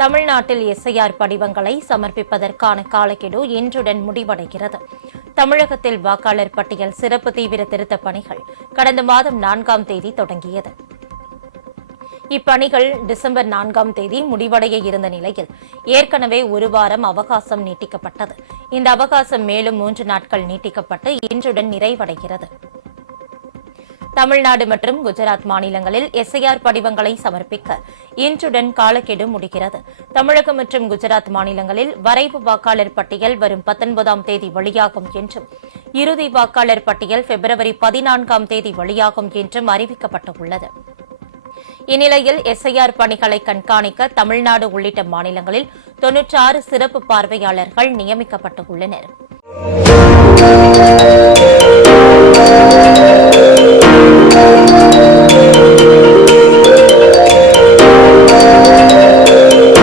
தமிழ்நாட்டில் எஸ்ஐஆர் படிவங்களை சமர்ப்பிப்பதற்கான காலக்கெடு இன்றுடன் முடிவடைகிறது. தமிழகத்தில் வாக்காளர் பட்டியல் சிறப்பு தீவிர திருத்தப் பணிகள் கடந்த மாதம் 4ஆம் தேதி தொடங்கியது. இப்பணிகள் டிசம்பர் 4ஆம் தேதி முடிவடைய இருந்த நிலையில் ஏற்கனவே ஒரு வாரம் அவகாசம் நீட்டிக்கப்பட்டது. இந்த அவகாசம் மேலும் 3 நாட்கள் நீட்டிக்கப்பட்டு இன்றுடன் நிறைவடைகிறது. தமிழ்நாடு மற்றும் குஜராத் மாநிலங்களில் எஸ்ஐஆர் படிவங்களை சமர்ப்பிக்க இன்றுடன் காலக்கெடு முடிகிறது. தமிழகம் மற்றும் குஜராத் மாநிலங்களில் வரைவு வாக்காளர் பட்டியல் வரும் 19ஆம் தேதி வெளியாகும் என்றும் இறுதி வாக்காளர் பட்டியல் பிப்ரவரி 14ஆம் தேதி வெளியாகும் என்றும் அறிவிக்கப்பட்டுள்ளது. இந்நிலையில் எஸ்ஐஆர் பணிகளை கண்காணிக்க தமிழ்நாடு உள்ளிட்ட மாநிலங்களில் 96 சிறப்பு பார்வையாளர்கள் நியமிக்கப்பட்டுள்ளனர்.